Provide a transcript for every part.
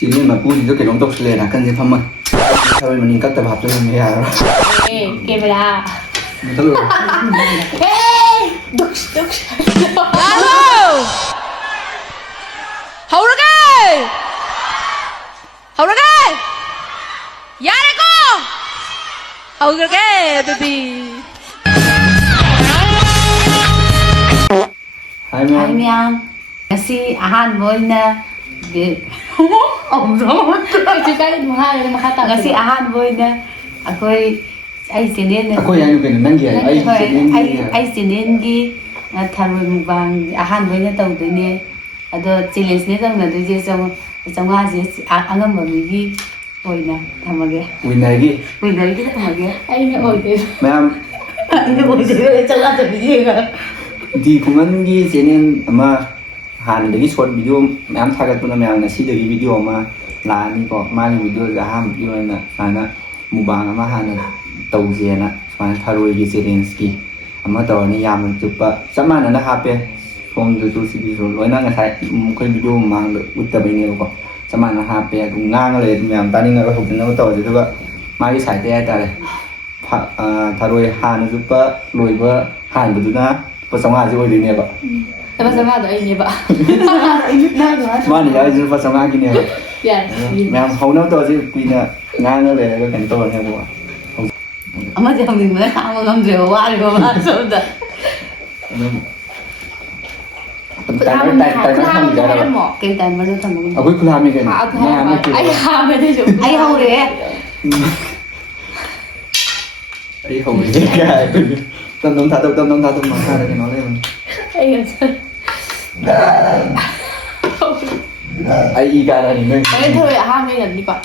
Chini mà pu thì tôi kể đóng tộc lên là cần gì không mà thôi mình cắt tập hợp cho mình ya rồi Kê ra thật rồi Đúc Alo Hầu ra cái Hầu ra cái Dạ đây cô Hầu ra cái baby hai mươi Ayan, kasi ahan mo na ông rồi Chứ cái hai là makata kasi ahan mo na ako'y ay sinin aku yang itu kan nanti ay sinin gi na tharong bang ahan mo na tawdo ni ado challenge ni tong na do je song nga je angam mo gi oi na thamage winner gi thamage Anh ngồi thế ma'am ini oi je chang la de ji ga di kuman gi channel ama han dari short video ma'am thagat puna ma'am na si dari video ma la ni ko ma ni video ga ham video na sana mubang ama han tau je na sana tharoi gi challenge ki ama taw ni yam chupa samana na ha pe from the to video loi na nga thai kai video mang le utta bai ne ko samana ha pe ku ngang le ma'am ta ni nga ko na taw je to ma gi sai te ta le tharoi han chupa loi ba han bu na pasanga ji oi ne ba Tapi sama ada ini pak mà này giờ phải sống ngang kia nè Ya mẹ không nấu tôi chứ vì nè ngang nó về cái cảnh tôi này bộ ama je mình mới khám mà ngâm rượu quá rồi mà sao đó tại nó không bị ra đâu cái tay mà nó thầm à cuối cùng làm gì cái Aku Ay hame deh cuma ai hầu đấy ấy không bị cái tâm tâm thà mà ra cái nó lên Ay yang ai y cái này mình Ay thôi hame là đi pak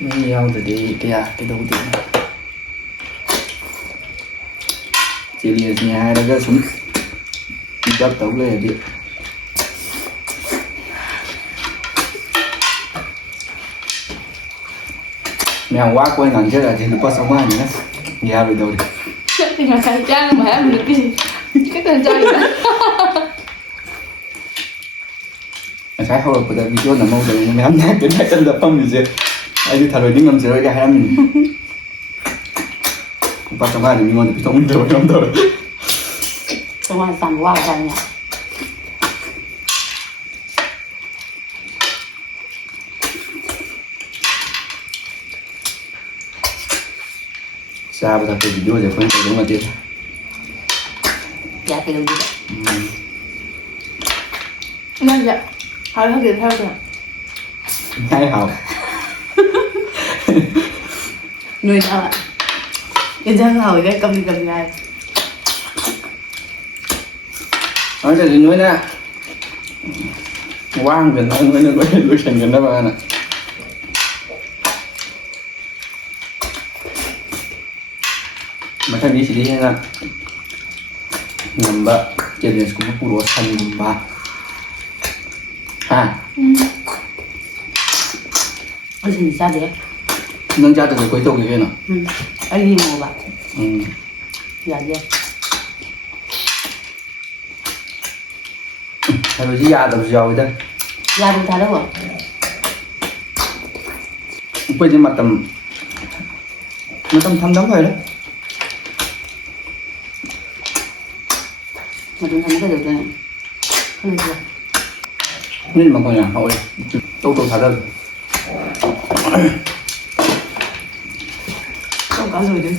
mình yêu từ đi cái đầu tiên chỉ liền nhà đó cái súng chấp tấu lên đi mèo quá quên ngắn chứ là chỉ được có sống mai nữa nghe rồi đâu đi Tinggal kacang mà em được cái gì Cái tên chơi vậy cái hồi của video là mong đợi mấy em nhắc cái này chân đập không gì ai đi thà rồi đi ngâm rửa cái hai mình bắt trong hai thì mình ngon thì không được lắm rồi xong rồiสั่งว่าอะไรเนี่ย sao bây giờ cái video giờ phân đúng là tiền อยากไปดูดิ Nên dạ Thôi thôi kìa theo kìa hai học หน่วยเอาอ่ะยังจะเอาได้กำไร nói cho gì nữa nè quang gần hơn với nó đôi chân gần đó bạn nè mà thằng đi chỉ đi hay là ngầm bạ trên này cũng có đồ xanh ngầm bạ ha เอาสินซาเด็ก nâng cha từ cái cuối tuần kia nè ไอ้นี่โมบะ อยากเยอะ thằng rồi chỉ già tập giàu thôi อยากดูทาแล้วเหรอ quên trên mặt tầm nó tầm thâm đóng vậy đó มาดูทำก็เดี๋ยวจะเขาเลยจะ nên mà còn nhà hội tôi thật rồi ต้องการเลยด้วย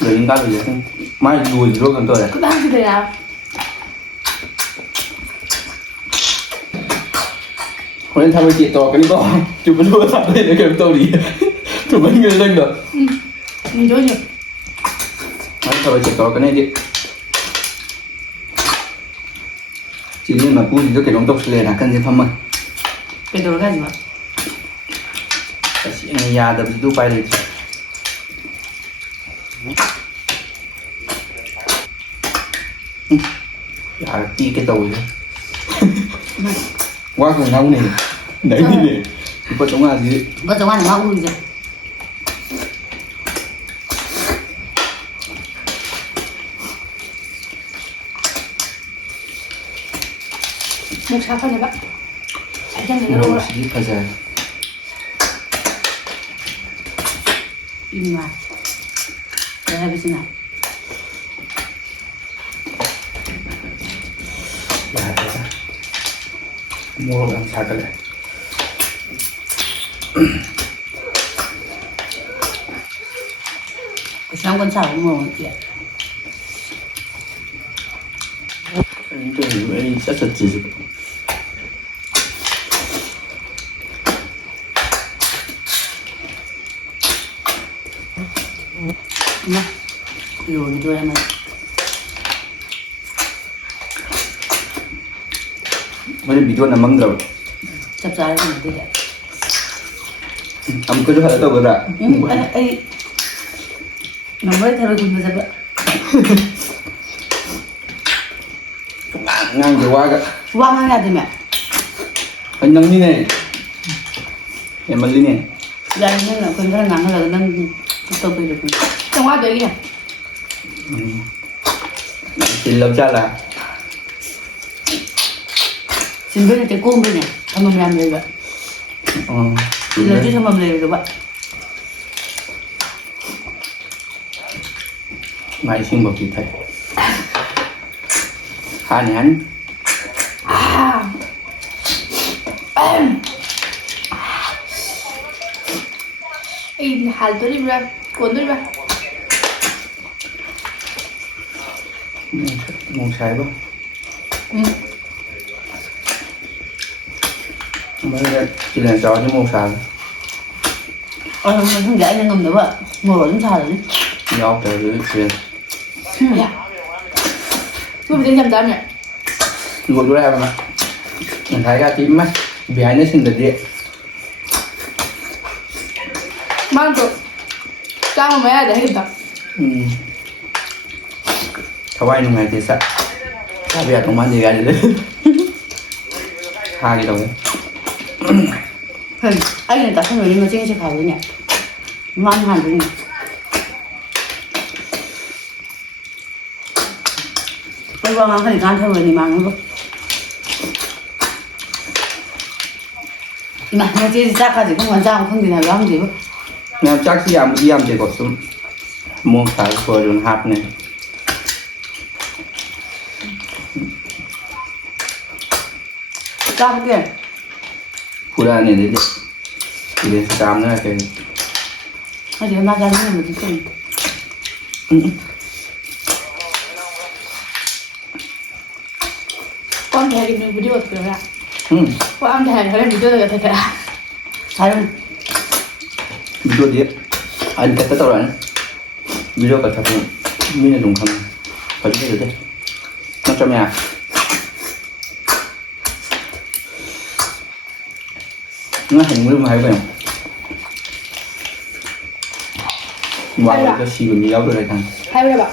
để chúng ta phải vậy mai đùi rồi còn tôi này Cứ đang thế nào hôm nay tham gia chị to cái đi to chụp cái đua thật lên để kèm tôi đi chụp mấy người lên được Mình chơi nhiều nói tham gia chị to cái này đi chỉ nên mà pu thì tôi kể đóng tộc lên là cần gì không mà เป็นตัวกันวะ chị nhà đập tôi bay đi à đi cái tồi quá còn nóng này đấy này có chống là gì ก็จะว่าหนูว่าอุ้ยจ้ะ ไ มุกชาเขาเนี่ยปะใส่ยังไงก็ โอ้ รู้ โห ละ ชีวิตเข้าใจ อิ่มมากแล้วให้ไปสินะ อย่าไปซะมัวกับชากันเลย sáng con sào cũng ngồi kìa anh tôi hiểu anh rất thật sự nhá rồi tôi em ơi mấy video nằm măng rồi sắp ra cái này đi ạ ông có cho hết tao rồi ạ ấy nó mới theo cùng bây giờ ngang từ qua cả quăng ra thì mẹ anh nâng như này em mình đi này đây nên là con cái ngắn là đang tôi bây được trong qua đấy kìa thì lâu cha là xin biết là cái cung đây này thằng mầm làm rồi vậy giờ chứ thằng mầm này rồi vậy mai xin bảo chị thầy hai này anh 이 할도리브라 곤도리브라 một xài không mới đây chỉ là cho chứ một xài không dễ nên ngầm nữa vậy ngồi đến sao rồi đi nhau trời dưới chuyện 야 그럼 이제 잠자냐 ngồi đuôi em mà mình thấy ra tím mắt vì ai nó xin được điện 만두 짱을 해야 돼 되겠다 thấu anh ngày thì sợ ta bây giờ không ăn gì cả đấy hai cái đầu đấy anh này đặt xong rồi nhưng mà trên sẽ phải rồi nhỉ mang hẳn rồi nhỉ bây giờ mang cái gan theo rồi thì mang luôn mà nghe chị chắc là chỉ không còn sao không thì nào làm gì đâu nhưng chắc khi em thì có số mua phải của đường hạt này chắc kìa phụ ra này đấy thì đến tám nữa là cái nó chỉ mang ra những người tí con thèm thì mình video được ra con ăn thèm phải video được thật ra thấy không video gì anh cái tao rồi video cả thật mình là dùng không phải biết được đấy nó trong nhà nó hành nguyên mà hay vậy ngoài cái xì của mình lâu rồi thằng hay rồi bạn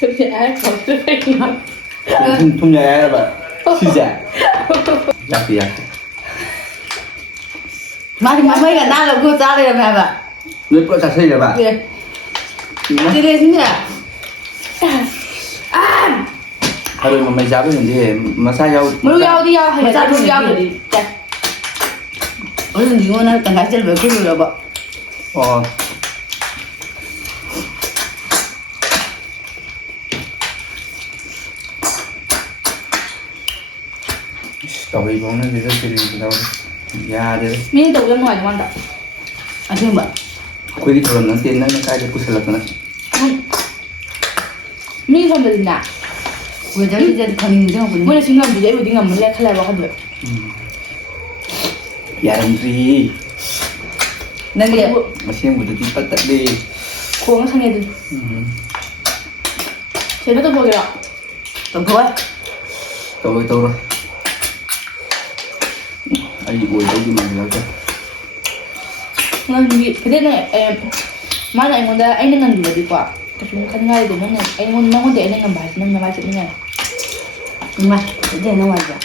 thực hiện ai có tư cách lắm không nhà ai bạn suy giả chắc gì à mà thì mấy cái nào là cô ra đây là mẹ bạn nước có chặt xây rồi bạn đi lên nhỉ thôi mà mày giáo cái gì mà sai nhau mới nhau đi nhau hay là đi nhau rồi đi ôi đừng ngon nó tặng cái chân với cái rồi bạn tàu đi bóng nó đi rất là đâu ra đi mình đầu ra ngoài đúng không ạ à thêm bạn quay cái thằng nó tiền nó cái được cú sập nó mình không được gì vừa giờ thì thằng mình không mới là chúng ngầm thì dễ ngầm lên khai lại vào không được dạ làm gì nên gì mà xem một tí tất tật đi cuống sang nghe đi thế nó tôi mua kìa tổng thôi tôi rồi anh buổi đâu đi mà lâu chưa ngân bị cái thế này em mai này anh đã anh đang ngân gì đi qua chúng khăn ngay để nó ngon để anh ngầm bài nó bài chuyện như này nhưng mà để nó ngoài ra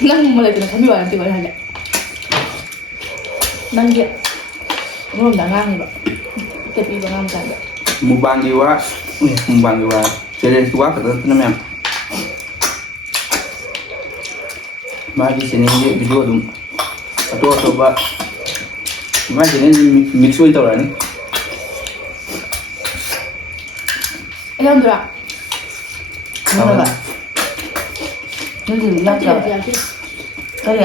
năng mà lại từ nó thấm vào thì gọi là vậy năng kiện ꯑꯃꯔꯣꯝꯗ ꯑꯉꯥꯡꯅꯦꯕ ꯀꯦꯄꯤꯕ ꯑꯉꯥꯡ ꯃꯆꯥꯗ ꯃꯨꯛꯕꯥꯡꯒꯤ ꯋꯥ ꯃꯨꯛꯕꯥꯡꯒꯤ ꯋꯥ ꯆꯦꯂꯦꯟꯖꯀꯤ ꯋꯥ ꯈꯛꯇ ꯅꯠꯇꯅ ꯃꯌꯥꯝ ꯃꯥꯒꯤ ꯆꯦꯅꯦꯜꯒꯤ ꯚꯤꯗꯤꯑꯣ ꯑꯗꯨꯝ ꯑꯇꯣꯞ ꯑꯇꯣꯞꯄ ꯃꯥꯒꯤ ꯆꯦꯅꯦꯜꯁꯤ ꯃꯤꯛꯁ ꯑꯣꯏꯅ ꯇꯧꯔꯛꯑꯅꯤ ꯑꯩꯉꯣꯟꯗꯔꯥ ꯈꯪꯉꯕ ꯅꯣꯏꯗꯤ ꯌꯥꯎꯗ꯭ꯔꯣ ꯀꯔꯤ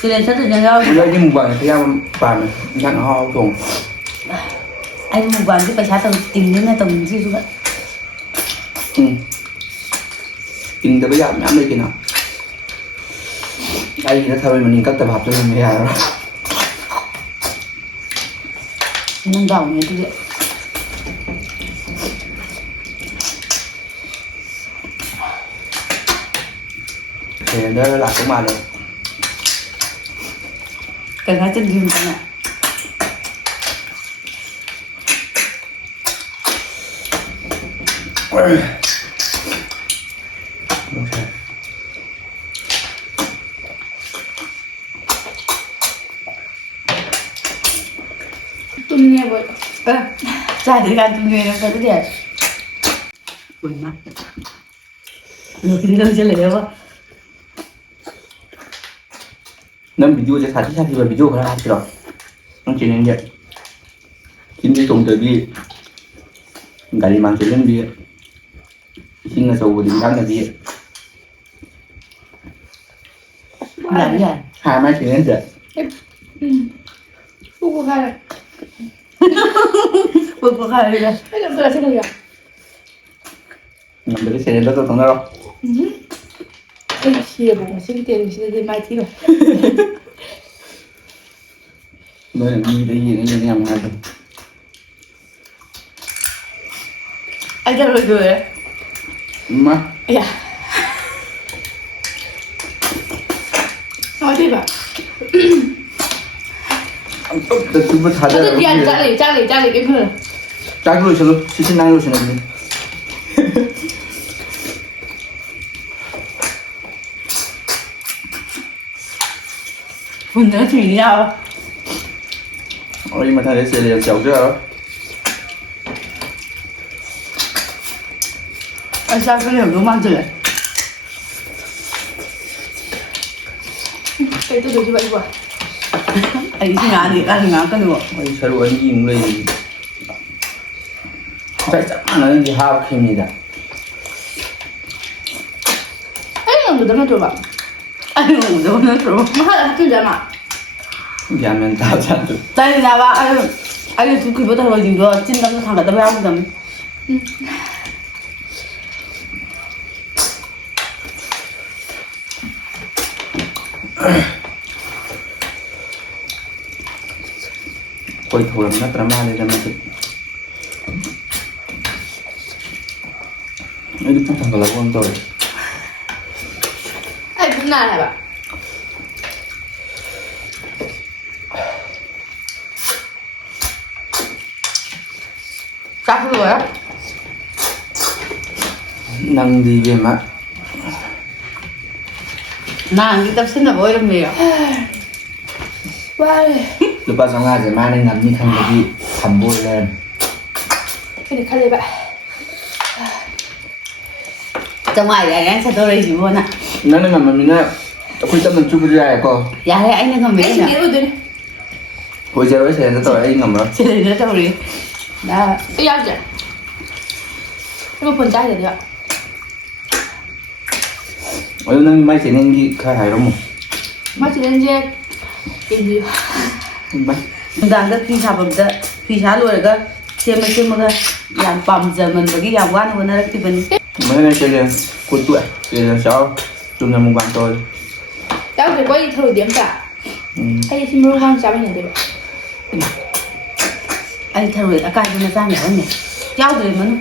ꯆꯤꯂꯦꯟ ꯆꯠꯇ꯭ꯔꯗꯤ ꯌꯥꯎꯗ꯭ꯔꯣ ꯑꯩꯗꯤ ꯃꯨꯛꯕꯥꯡꯁꯦ ꯌꯥꯝ ꯄꯥꯝꯃꯦ ꯏꯟꯁꯥꯡ ꯑꯍꯥꯎ ꯑꯍꯥꯎ ꯊꯣꯡꯉꯦ ꯑꯩ ꯃꯨꯛꯕꯥꯡꯗꯤ ꯄꯩꯁꯥ ꯇꯤꯡꯗꯨꯅ ꯇꯧꯅꯤꯡꯗ꯭ꯔꯤꯗꯨꯒ ꯇꯤꯡꯗꯕ ꯌꯥꯕ ꯃꯌꯥꯝ ꯂꯩ ꯀꯩꯅꯣ ꯑꯩꯒꯤꯗ ꯊꯔꯣꯏ ꯃꯅꯤꯡ ꯀꯛꯇꯕ ꯍꯥꯞꯆꯤꯟꯕ ꯌꯥꯔꯔꯣꯏ ꯅꯨꯡꯗꯥꯡꯅꯦ ꯑꯗꯨꯗꯤ ꯁꯤꯂꯤꯟꯗꯔ ꯂꯥꯛꯇꯧ ꯃꯥꯜꯂꯦ ꯀꯩ ꯍꯥꯏꯆꯤꯟꯗ꯭ꯔꯤꯝꯇꯅ ꯇꯨꯝꯅꯤꯡꯉꯦꯕ ꯆꯥꯗ꯭ꯔꯤꯀꯥꯟ ꯇꯨꯝꯒꯦꯅ ꯑꯗꯨꯗꯤ ꯍꯣꯏꯃ ꯂꯣꯛꯀꯤꯗꯤ ꯂꯧꯁꯤꯜꯂꯛꯑꯦꯕ ꯅꯪ ꯚꯤꯗꯤꯑꯣꯁꯦ ꯁꯥꯊꯤ ꯁꯥꯊꯤꯕ ꯚꯤꯗꯤꯑꯣ ꯈꯔ ꯍꯥꯞꯁꯤꯔꯣ ꯅꯪ ꯆꯦꯅꯦꯜꯁꯦ ꯆꯤꯡꯗꯤ ꯇꯣꯡꯗꯕꯤ ꯒꯥꯔꯤ ꯃꯥꯡ ꯆꯦꯜꯍꯟꯕꯤ ꯏꯁꯤꯡ ꯑꯆꯧꯕꯗꯤ ꯏꯟꯈꯥꯡꯅꯕꯤ ꯌꯥꯔꯦ ꯌꯥꯔꯦ ꯍꯥꯏ ꯃꯥꯏ ꯆꯦꯅꯦꯜꯁꯦ ꯄꯨꯛꯄꯨ ꯈꯥꯔꯦ ꯄꯨꯛꯄꯨ ꯈꯥꯔꯦꯒ ꯑꯩ ꯑꯝꯇ ꯆꯥꯁꯤꯜꯂꯨꯒꯦ ꯅꯝꯕꯔꯁꯦ ꯁꯦꯔꯦꯟꯗ ꯇꯧꯊꯣꯛꯅꯔꯣ ꯑꯩ ꯁꯤꯔꯕꯣ ꯉꯁꯤꯒꯤ ꯇꯦꯂꯦꯟꯁꯤꯗꯗꯤ ꯃꯥꯏꯊꯤꯕ ꯅꯣꯏꯅ ꯃꯤꯗ ꯌꯦꯡꯉ ꯌꯥꯝ ꯅꯨꯡꯉꯥꯏꯇꯦ ꯑꯩ ꯊꯔꯣꯏꯗꯣꯏꯔꯦ ꯃꯥ ꯑꯌꯥ ꯅꯨꯡꯉꯥꯏꯇꯦꯕ ꯑꯝꯇ ꯆꯨꯞꯄ ꯑꯗꯨꯗꯤ ꯊꯥꯗꯔꯒ ꯌꯥꯔꯦ ꯆꯥꯛ ꯂꯩ ꯀꯩꯝ ꯈꯜꯂꯨ ꯆꯥꯛ ꯂꯣꯏꯁꯜꯂꯨ ꯁꯤꯁꯤ ꯅꯪ ꯂꯣꯏꯁꯜꯂꯝꯅꯤ ꯍꯨꯟꯗꯅ ꯊꯨꯏꯅꯤ ꯌꯥꯕ ꯑꯩ ꯃꯊꯪꯗ ꯆꯦꯂꯦꯟꯖ ꯌꯥꯎꯖꯔꯣꯏ ꯑꯩ ꯆꯥꯛꯁꯨ ꯂꯩꯕꯗꯣ ꯃꯥꯟꯁꯤꯜꯂꯦ ꯀꯩ ꯇꯧꯗꯣꯏꯁꯤꯕ ꯑꯩꯕꯣ ꯑꯩ ꯏꯁꯤꯡ ꯉꯥꯛꯀꯅꯤꯕꯣ ꯑꯩ ꯁꯔꯨꯛ ꯑꯅꯤꯃꯨꯛ ꯂꯩꯔꯤ ꯉꯁꯥꯏ ꯆꯞ ꯃꯥꯟꯅꯅꯗꯤ ꯍꯥꯞꯈꯤꯕꯅꯤꯗ ꯑꯩ ꯉꯝꯒꯗꯕ ꯅꯠꯇ꯭ꯔꯣꯕ ꯑꯩ ꯉꯝꯒꯗꯕ ꯅꯠꯇ꯭ꯔꯣ ꯃꯈꯥꯗ ꯍꯥꯞꯆꯤꯟꯖꯥ ꯃꯥ ꯒ꯭ꯌꯥꯟ ꯃꯦꯟ ꯇꯥꯕꯖꯥꯠꯅꯤ ꯆꯥꯏꯅꯥꯕ ꯑꯩꯅ ꯆꯨꯈꯤꯕ ꯊꯔꯣꯏꯁꯤꯡꯗꯣ ꯆꯤꯟꯗ ꯑꯝꯇ ꯊꯥꯡꯒꯠꯇꯕ ꯌꯥꯎꯒꯗꯕꯅꯤ ꯑꯩꯈꯣꯏ ꯊꯧꯔꯝ ꯅꯠꯇ꯭ꯔ ꯃꯥꯜꯂꯦꯗ ꯃꯁꯤ ꯑꯩꯗꯤ ꯄꯨꯛ ꯊꯥꯡꯒꯠꯂꯛꯄ ꯑꯃ ꯇꯧꯔꯦ ꯑꯩ ꯄꯨꯛ ꯅꯥꯔꯦ ꯍꯥꯏꯕ ꯆꯥꯛꯁꯨ ꯂꯣꯏꯔꯦ ꯅꯪꯗꯤ ꯏꯕꯦꯝꯃ ꯅꯍꯥꯟꯒꯤ ꯇꯞꯁꯤꯟꯅꯕ ꯑꯣꯏꯔꯝꯃꯦ요 ꯋꯥꯔꯦ ꯂꯨꯄꯥ 500ꯁꯦ ꯃꯥꯅ ꯉꯝꯅꯤ ꯈꯟꯕꯒꯤ ꯊꯝꯕ ꯑꯣꯏ ꯂꯩꯔꯝꯃꯦ ꯑꯩꯅ ꯈꯜꯂꯦꯕ 500 ꯌꯥꯏ ꯁꯠꯇꯧꯔꯛꯏꯁꯤꯕꯣꯅ ꯅꯪꯅ ꯉꯝꯃꯝꯅꯤꯅ ꯑꯩꯈꯣꯏ ꯇꯞꯅ ꯆꯨꯕꯁꯨ ꯌꯥꯏꯀꯣ ꯌꯥꯔꯦ ꯑꯩꯅ ꯉꯝꯃꯦ ꯑꯩ ꯑꯩꯅ ꯁꯤꯗꯤ ꯑꯣꯏꯗꯣꯏꯅꯦ ꯑꯣꯏꯖꯔꯣꯏ ꯁꯦꯔꯦꯟꯗ ꯇꯧꯔꯦ ꯑꯩ ꯉꯝꯃꯔꯣꯏ ꯁꯤꯂꯩꯗ ꯇꯧꯔꯤ ꯑꯩ ꯌꯥꯎꯁꯦ ꯑꯩ ꯃꯐꯣꯟ ꯇꯥꯏꯗꯗꯤ ꯑꯗꯣ ꯅꯪ ꯃꯥꯏ ꯆꯦꯅꯦꯜꯒꯤ ꯈꯔ ꯍꯥꯏꯔꯝꯃꯣ ꯃꯥ ꯆꯦꯂꯦꯟꯖꯁꯦ ꯌꯦꯡꯕꯤꯌꯨ ꯏꯃꯥꯏ ꯅꯨꯡꯗꯥꯡꯗ ꯐꯤ ꯁꯥꯐꯝꯗ ꯐꯤ ꯁꯥ ꯂꯣꯏꯔꯒ ꯁꯦꯝꯃꯒ ꯌꯥꯝ ꯄꯥꯝꯖꯃꯟꯕꯒꯤ ꯌꯥꯝ ꯋꯥꯅ ꯍꯣꯠꯅꯔꯛꯈꯤꯕꯅꯤ ꯃꯣꯏꯅ ꯆꯦꯂꯦꯟꯖ ꯀꯨꯠꯇꯨ ꯆꯦꯂꯦꯟꯖ ꯌꯥꯎ ꯆꯨꯝꯅ ꯃꯨꯛꯕꯥꯡ ꯇꯧꯔꯦ ꯌꯥꯎꯗ꯭ꯔꯦꯀꯣ ꯑꯩ ꯊꯔꯣꯏꯗꯤ ꯑꯝꯇ ꯑꯩ ꯁꯤ ꯃꯔꯨ ꯃꯔꯥꯡ ꯆꯥꯕ ꯍꯩꯅꯗꯦꯕ ꯑꯩ ꯊꯔꯣꯏ ꯑꯀꯥꯏꯕ ꯃꯆꯥ ꯃꯌꯥꯝꯅꯦ ꯌꯥꯎꯗ꯭ꯔꯦ ꯃꯅꯨ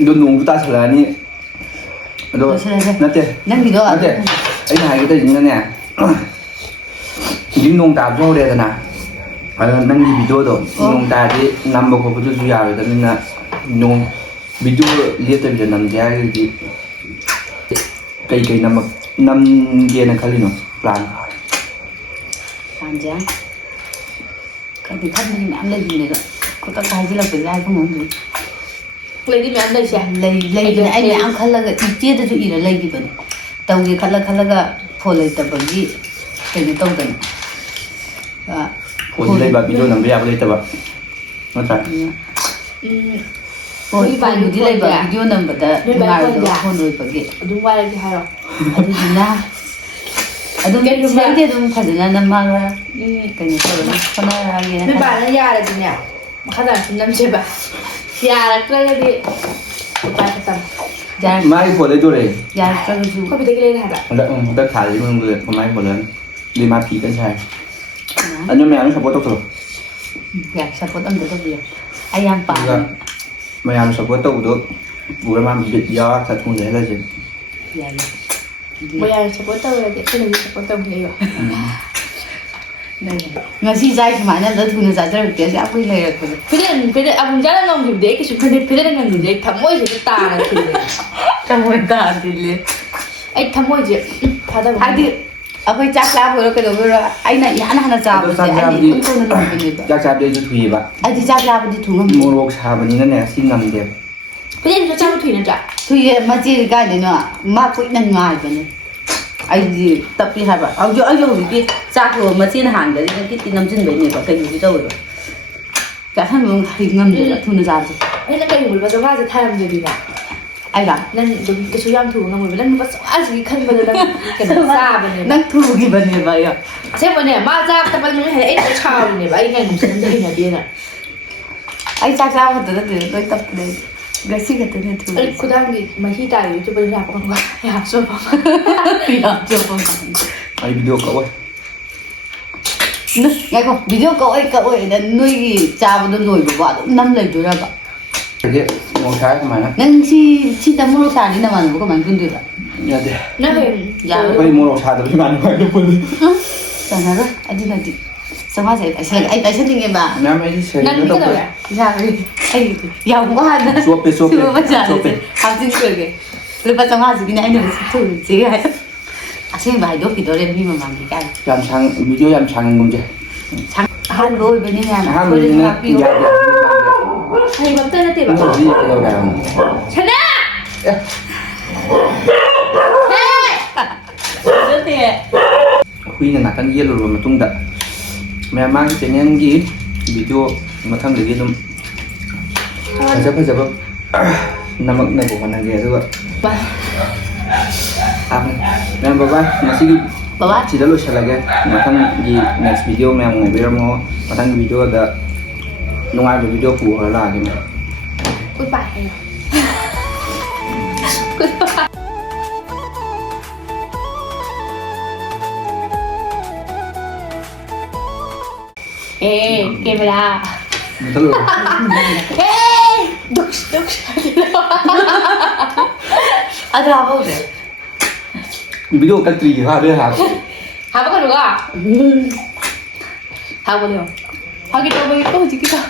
ꯑꯗꯣ ꯅꯣꯡꯁꯨ ꯇꯥꯁꯜꯂꯛꯑꯅꯤ ꯑꯗꯣ ꯂꯣꯏꯁꯤꯜꯂꯁꯦ ꯅꯠꯇꯦ ꯅꯪꯒꯤꯗꯣ ꯅꯠꯇꯦ ꯑꯩꯅ ꯍꯥꯏꯒꯦ ꯇꯧꯔꯤꯁꯤꯅꯅꯦ ꯍꯧꯖꯤꯛ ꯅꯣꯡ ꯇꯥꯕꯁꯨ ꯍꯧꯔꯛꯑꯦꯗꯅ ꯑꯗꯣ ꯅꯪꯒꯤ ꯚꯤꯗꯤꯑꯣꯗꯣ ꯅꯣꯡ ꯇꯥꯔꯗꯤ ꯅꯝꯕ ꯈꯣꯠꯄꯗꯨꯁꯨ ꯌꯥꯔꯣꯏꯗꯕꯅꯤ나 ꯅꯣꯡ ꯚꯤꯗꯤꯑꯣ ꯂꯦꯞꯇꯕꯤꯗ ꯅꯝꯁꯦ ꯍꯥꯏꯔꯒꯗꯤ ꯀꯩ ꯅꯝꯒꯦꯅ ꯈꯜꯂꯤꯅꯣ ꯄ꯭ꯂꯥꯟ ꯍꯥꯟꯁꯦ ꯈꯔꯗꯤ ꯈꯟꯕꯗꯤ ꯃꯌꯥꯝ ꯂꯩꯕꯅꯦꯕ ꯈꯨꯗꯛꯇ ꯍꯥꯏꯖꯤꯜꯂꯛꯄꯁꯦ ꯍꯥꯏꯕ ꯉꯝꯗ꯭ꯔꯤ ꯂꯩꯗꯤ ꯃꯌꯥꯝ ꯂꯩꯁꯦ ꯂꯩꯕꯅꯦ ꯑꯩ ꯃꯌꯥꯝ ꯈꯜꯂꯒ ꯏꯆꯦꯗꯁꯨ ꯏꯔ ꯂꯩꯈꯤꯕꯅꯦ ꯇꯧꯒꯦ ꯈꯜꯂꯒ ꯐꯣꯟ ꯂꯩꯇꯕꯒꯤ ꯀꯩꯅꯣ ꯇꯧꯗꯅ ꯐꯣꯟꯗꯤ ꯂꯩꯕ ꯚꯤꯗꯤꯑꯣ ꯅꯝꯕ ꯌꯥꯕ ꯂꯩꯇꯕ ꯅꯠꯇ꯭ꯔꯥ ꯐꯣꯟꯕꯨꯗꯤ ꯂꯩꯕ ꯚꯤꯗꯤꯑꯣ ꯅꯝꯕꯗ ꯅꯨꯡꯉꯥꯏꯔꯣꯏꯗꯕ ꯐꯣꯟ ꯑꯣꯏꯕꯒꯤ ꯑꯗꯨꯝ ꯋꯥꯏꯔꯗꯤ ꯍꯥꯏꯔꯣ ꯑꯗꯨꯗꯨꯅ ꯑꯗꯨꯝ ꯁꯤꯗꯩꯗꯤ ꯑꯗꯨꯝ ꯐꯖꯅ ꯅꯝꯃꯒ ꯀꯩꯅꯣ ꯇꯧꯔꯒ ꯍꯣꯠꯅꯔꯒꯦꯅ ꯅꯣꯏ ꯕꯥꯅ ꯌꯥꯔꯗꯤꯅꯦ ꯃꯈꯥ ꯇꯥꯅ ꯁꯨꯝ ꯅꯝꯁꯦꯕ ꯌꯥꯔꯛꯇ꯭ꯔꯒꯗꯤ ꯎꯄꯥꯏ ꯈꯛꯇꯪ ꯃꯥꯒꯤ ꯐꯣꯟ ꯂꯩꯗꯣꯔꯦ ꯌꯥꯔꯛꯇ꯭ꯔꯒꯁꯨ ꯈꯣꯏꯕꯤꯗꯒꯤ ꯂꯩꯔꯦ ꯍꯥꯏꯕ ꯍꯟꯗꯛ ꯊꯥꯁꯤ ꯃꯅꯨꯡꯗ ꯀꯃꯥꯏꯅ ꯐꯣꯟꯂꯅꯤ ꯑꯗꯨꯗꯤ ꯃꯥ ꯐꯤ ꯀꯟꯅ ꯁꯥꯏ ꯑꯗꯨ ꯃꯌꯥꯝꯅ ꯁꯞꯄꯣꯔꯠ ꯇꯧꯊꯣꯔꯛꯑꯣ ꯌꯥꯏ ꯁꯞꯄꯣꯔꯠ ꯑꯝꯇ ꯇꯧꯕꯤꯌꯣ ꯑꯩ ꯌꯥꯝ ꯄꯥꯝꯃꯦ ꯑꯗꯨꯒ ꯃꯌꯥꯝ ꯁꯞꯄꯣꯔꯠ ꯇꯧꯕꯗꯣ ꯎꯔ ꯃꯥ ꯕꯤꯠ ꯌꯥꯎꯔ ꯈꯔ ꯊꯨꯅ ꯂꯩꯍꯜꯂꯁꯦ ꯌꯥꯏ ꯃꯌꯥꯝ ꯁꯞꯄꯣꯔꯠ ꯇꯧꯔꯗꯤ ꯑꯩꯈꯣꯏꯅꯁꯨ ꯁꯞꯄꯣꯔꯠ ꯇꯧꯕꯤꯌꯣ ꯉꯁꯤ ꯆꯥꯏ ꯁꯨꯃꯥꯏꯅ ꯑꯝꯇ ꯊꯨꯅ ꯆꯥꯖꯔꯛꯇꯦ ꯑꯁ ꯌꯥꯝ ꯀꯨꯏ ꯂꯩꯔꯛꯄꯁꯦ ꯐꯤꯗꯦꯟ ꯑꯃꯨꯛꯖꯥꯅ ꯉꯝꯈꯤꯕꯗꯤ ꯑꯩ ꯀꯩꯁꯨ ꯐꯤꯗꯦꯟ ꯉꯝꯈꯤꯕꯗꯤ ꯑꯩ ꯊꯃꯣꯏꯁꯤꯗ ꯇꯥꯔ ꯈꯤꯜꯂꯦ ꯊꯃꯣꯏ ꯇꯥꯗꯤꯜꯂꯦ ꯑꯩ ꯊꯃꯣꯏꯁꯦ ꯊꯥꯗꯕ ꯍꯥꯏꯗꯤ ꯑꯩꯈꯣꯏ ꯆꯥꯛ ꯆꯥꯕ ꯑꯣꯏꯔꯣ ꯀꯩꯗꯧꯕ ꯑꯩꯅ ꯏꯍꯥꯟ ꯍꯥꯟꯅ ꯆꯥꯕꯁꯦ ꯑꯩꯅ ꯏꯇꯣꯟ ꯇꯣꯟꯅ ꯂꯣꯏꯕꯅꯦꯕ ꯆꯥꯛ ꯆꯥꯕꯗꯤ ꯑꯩꯁꯨ ꯊꯨꯏꯑꯕ ꯑꯩꯗꯤ ꯆꯥꯛ ꯆꯥꯕꯗꯤ ꯊꯨꯡꯉꯝꯗꯦ ꯃꯣꯔꯣꯛ ꯁꯥꯕꯅꯤꯅꯅꯦ ꯁꯤ ꯉꯝꯗꯦꯕ ꯐꯤꯗꯦꯟꯁꯨ ꯆꯥꯕ ꯊꯨꯏ ꯅꯠꯇ꯭ꯔꯥ ꯊꯨꯏꯌꯦ ꯃꯆꯦꯗꯤ ꯀꯥꯏꯗꯩꯅꯣ ꯃꯥ ꯀꯨꯏꯅ ꯉꯥꯏꯕꯅꯦ ꯑꯩꯗꯤ ꯇꯞꯄꯤ ꯍꯥꯏꯕ ꯑꯩꯁꯨ ꯍꯧꯖꯤꯛꯇꯤ ꯆꯥꯛꯇꯣ ꯃꯆꯦꯅ ꯍꯥꯟꯒꯗꯤ ꯀꯤꯇꯤ ꯅꯝꯁꯤꯟꯕꯩꯅꯦꯕ ꯀꯩꯅꯣꯗꯤ ꯇꯧꯋꯦꯕ ꯆꯥꯛꯍꯟꯕ ꯉꯝꯗꯦꯕ ꯊꯨꯅ ꯆꯥꯕꯁꯦ ꯑꯩꯅ ꯀꯩꯒꯨꯝꯕ ꯆꯥꯝꯃꯉꯥꯁꯦ ꯊꯥꯔꯝꯗ꯭ꯔꯗꯤꯅꯦ ꯑꯩꯔꯣ ꯅꯪ ꯑꯗꯨꯝ ꯀꯩꯁꯨ ꯌꯥꯝ ꯊꯨꯕ ꯉꯝꯃꯣꯏꯕ ꯅꯪ ꯂꯨꯄꯥ ꯆꯥꯝꯃꯉꯥꯁꯤꯒꯤ ꯈꯟꯕꯗ ꯅꯪ ꯀꯩꯅꯣ ꯆꯥꯕꯅꯦꯕ ꯅꯪ ꯊꯨꯈꯤꯕꯅꯦꯕ ꯑꯩ ꯑꯁꯦꯡꯕꯅꯦ ꯃꯥ ꯆꯥꯛ ꯇꯞꯄ ꯅꯨꯃꯤꯠ ꯍꯥꯏꯗꯤ ꯑꯩꯅ ꯁꯥꯎꯔꯤꯅꯦꯕ ꯑꯩ ꯉꯥꯏꯉꯝꯁꯦ ꯅꯪꯁꯦ ꯍꯩꯅꯗꯦꯅ ꯑꯩ ꯆꯥꯛ ꯆꯥꯕ ꯈꯛꯇ ꯅꯠꯇꯦ ꯂꯣꯏ ꯇꯞꯄꯅꯦ ꯉꯁꯤ ꯈꯛꯇꯅꯦ ꯑꯩ ꯊꯨꯔꯤꯁꯦ ꯈꯨꯗꯥꯡꯒꯤ ꯃꯍꯤ ꯇꯥꯔꯤꯕ ꯆꯨꯞꯄꯗ ꯂꯥꯛꯄ ꯉꯝꯕ ꯌꯥꯝ ꯆꯣꯞꯄ ꯌꯥꯝ ꯆꯣꯞꯄ ꯑꯩ ꯚꯤꯗꯤꯑꯣ ꯀꯛꯑꯣꯏ ꯉꯥꯏꯈꯣ ꯚꯤꯗꯤꯑꯣ ꯀꯛꯑꯣꯏ ꯅꯣꯏꯒꯤ ꯆꯥꯕꯗꯣ ꯂꯣꯏꯕꯀꯣ ꯑꯗꯨꯝ ꯅꯝ ꯂꯩꯗꯣꯏꯔꯕ ꯃꯣꯔꯣꯛ ꯁꯥꯔ ꯀꯃꯥꯏꯅ ꯅꯪ ꯁꯤꯗ ꯃꯣꯔꯣꯛ ꯁꯥꯔꯗꯤ ꯅꯃꯥꯟꯅꯕ ꯀꯃꯥꯏꯅ ꯄꯨꯟꯗꯣꯏꯕ ꯌꯥꯗꯦ ꯅꯪ ꯍꯌꯦꯡ ꯌꯥꯔꯣꯏ ꯑꯩꯈꯣꯏ ꯃꯣꯔꯣꯛ ꯁꯥꯗꯕꯁꯨ ꯏꯃꯥꯟꯅꯕ ꯄꯨꯜꯂꯤ ꯆꯟꯅꯔꯣꯏ ꯑꯗꯨꯅꯗꯤ ꯆꯥꯝꯃꯉꯥꯁꯦ ꯑꯩ ꯇꯥꯏꯁꯟꯅꯤꯡꯉꯦꯕ ꯃꯌꯥꯝ ꯑꯩꯗꯤ ꯁꯦꯔꯤꯅ ꯅꯪꯗꯤ ꯇꯧꯕ ꯀꯩꯗꯧꯔꯦ ꯌꯥꯔꯣꯏ ꯑꯩ ꯌꯥꯝ ꯋꯥꯅ ꯆꯣꯞꯄꯦ ꯁꯨꯕ ꯃꯆꯥꯁꯦ ꯆꯣꯞꯄꯦ ꯍꯥꯞꯆꯤꯟꯈ꯭ꯔꯒꯦ ꯂꯨꯄꯥ 500ꯒꯤꯅꯦ ꯑꯩꯅ ꯊꯨꯔꯤꯁꯦ ꯍꯥꯏ ꯑꯁꯦꯡꯕ ꯍꯥꯏꯗꯣꯛꯈꯤꯗꯣꯔꯦ ꯃꯤ ꯃꯃꯥꯡꯗꯤ ꯀꯥꯏ ꯌꯥꯝ ꯁꯥꯡ ꯚꯤꯗꯤꯑꯣ ꯌꯥꯝ ꯁꯥꯡꯍꯟꯒꯨꯝꯁꯦ ꯑꯍꯥꯟꯕ ꯑꯣꯏꯕꯅꯤꯅ ꯑꯍꯥꯟꯕꯅꯤꯅ ꯍꯥꯞꯄꯤꯌꯨ ꯌꯥꯗꯦ ꯍꯌꯦꯡ ꯑꯝꯇ ꯅꯠꯇꯦꯕ ꯍꯧꯖꯤꯛ ꯀꯩꯗꯧꯔꯦ ꯍꯥꯏꯕꯅꯣ ꯁꯅꯥ ꯍꯨꯏꯅ ꯅꯥꯀꯟ ꯌꯦꯜꯂꯨꯔꯕ ꯃꯇꯨꯡꯗ ꯃꯌꯥꯝ ꯃꯥꯒꯤ ꯆꯦꯅꯦꯜꯒꯤ ꯚꯤꯗꯤꯑꯣ ꯃꯊꯪꯗꯒꯤ ꯑꯗꯨꯝ ꯐꯖꯕ ꯅꯃꯛꯅꯕ ꯍꯣꯠꯅꯒꯦ ꯑꯗꯨꯒ ꯃꯌꯥꯝ ꯕꯕꯥꯏ ꯉꯁꯤꯒꯤ ꯕꯕꯥ ꯁꯤꯗ ꯂꯣꯏꯁꯤꯜꯂꯒꯦ ꯃꯊꯪꯒꯤ ꯅꯦꯛꯁ ꯚꯤꯗꯤꯑꯣ ꯃꯌꯥꯝ ꯉꯥꯏꯕꯤꯔꯝꯃꯣ ꯃꯊꯪꯒꯤ ꯚꯤꯗꯤꯑꯣꯗ ꯅꯨꯡꯉꯥꯏꯕ ꯚꯤꯗꯤꯑꯣ ꯄꯨꯔ ꯂꯥꯛꯑꯒꯦ ꯃꯌꯥꯝ Goodbye hayo. Camera. Hey, duks. ꯑꯗꯨ ꯍꯥꯞꯍꯧꯗ꯭ꯔꯦ ꯚꯤꯗꯤꯑꯣ ꯀꯛꯇ꯭ꯔꯤꯒꯤ ꯍꯥꯞꯄꯦ Haba ka luga? Haba niyo. Hagi to ba ito? Sige ka.